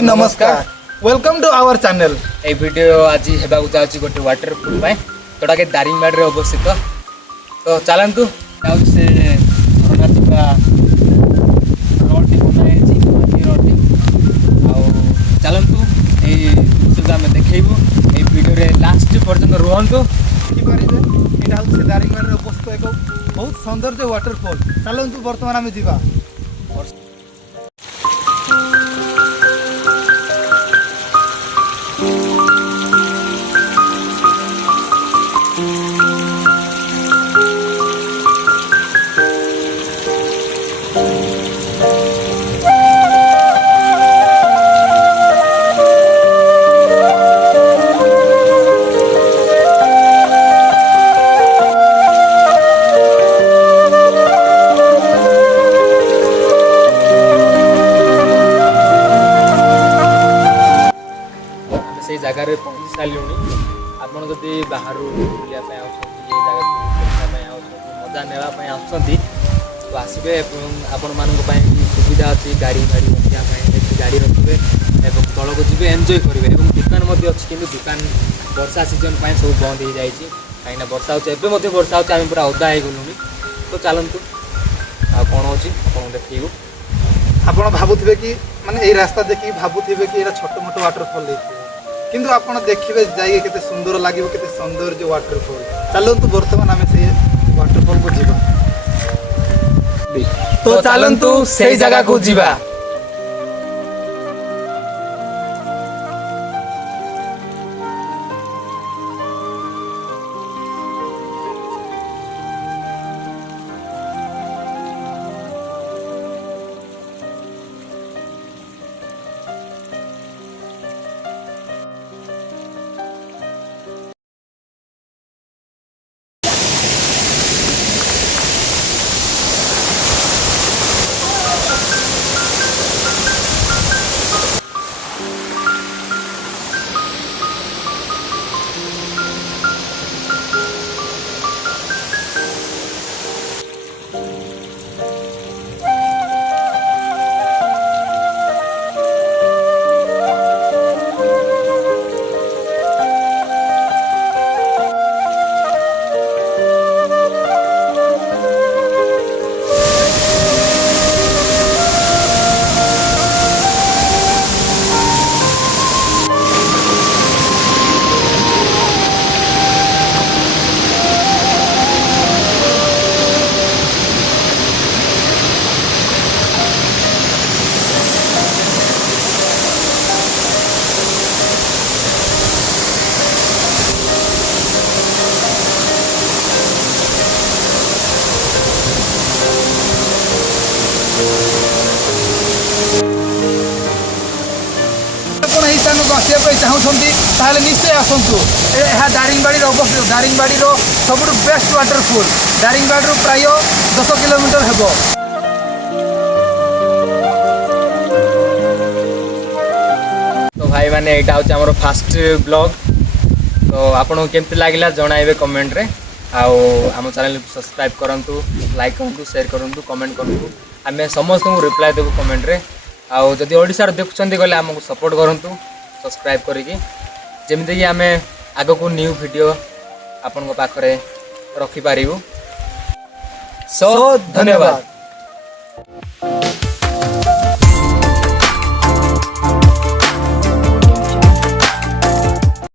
नमस्कार welcome to our channel. ए video आज हेबाकु जाउची गोटे वाटरफॉल पाए तोटा के दारिंगबाड़ी रे अवस्थित। तो चलंतु जाउची से झरना टिपा रोटी बनाए छी माटी रोटी आउ चलंतु ए सुधा में देखैबो ए वीडियो रे लास्ट पर्यंत रहंतु कि परिबे एटा हउ से दारिंगबाड़ी रे अवस्थित एक बहुत सौंदर्य वाटरफॉल। चलंतु वर्तमान आमे जीवा। से जगार पहुँची सारूँ आपड़ जदि बाहर बुलापी मजा नापी आसती तो आसबे आपण मान सुविधा अच्छी गाड़ी गाड़ी रखा गाड़ी रखिए और तल को जी एंजॉय करेंगे। दुकान अच्छी कि दुकान वर्षा सीजन सब बंद हो जाए कहीं वर्षा हो वर्षा हो पूरा ओदा हो गलुनी। तो चलतु आ कौन अच्छी आपको देखू आपण भावुथिबे कि माने ए रास्ता देखि भावुथिबे कि एरा छोट मोट वाटरफॉल देखिबे किंतु आपण देखिबे जाइए केते सुंदर लागिबो केते सौंदर्य वाटरफॉल। चलंतु वर्तमान आमे से वाटरफॉल को जीवा। तो चलंतु से जगह को जीवा। आसवाई चाहते निश्चय आसतु। यह दारिंगबाड़ी अवस्थित दारिंगबाड़ी सब बेस्ट वाटरफॉल दारिंगबाड़ी प्राय 10 किलोमीटर हेब। तो भाई मैंने यहाँ हूँ फास्ट ब्लॉग। तो आपको केमती लगे जनइबे कमेंट रे आम चैनल सब्सक्राइब करूँ लाइक करूँ शेयर करूँ कमेंट करूँ आम समस्त को रिप्लाई देवु कमेंट रे। आउ जदि ओडिशा देखुं गले आमको सपोर्ट करूँ सब्सक्राइब करिकी जमीती कि आम आग को न्यू वीडियो आपण पाखरे रखिपारू। सो धन्यवाद।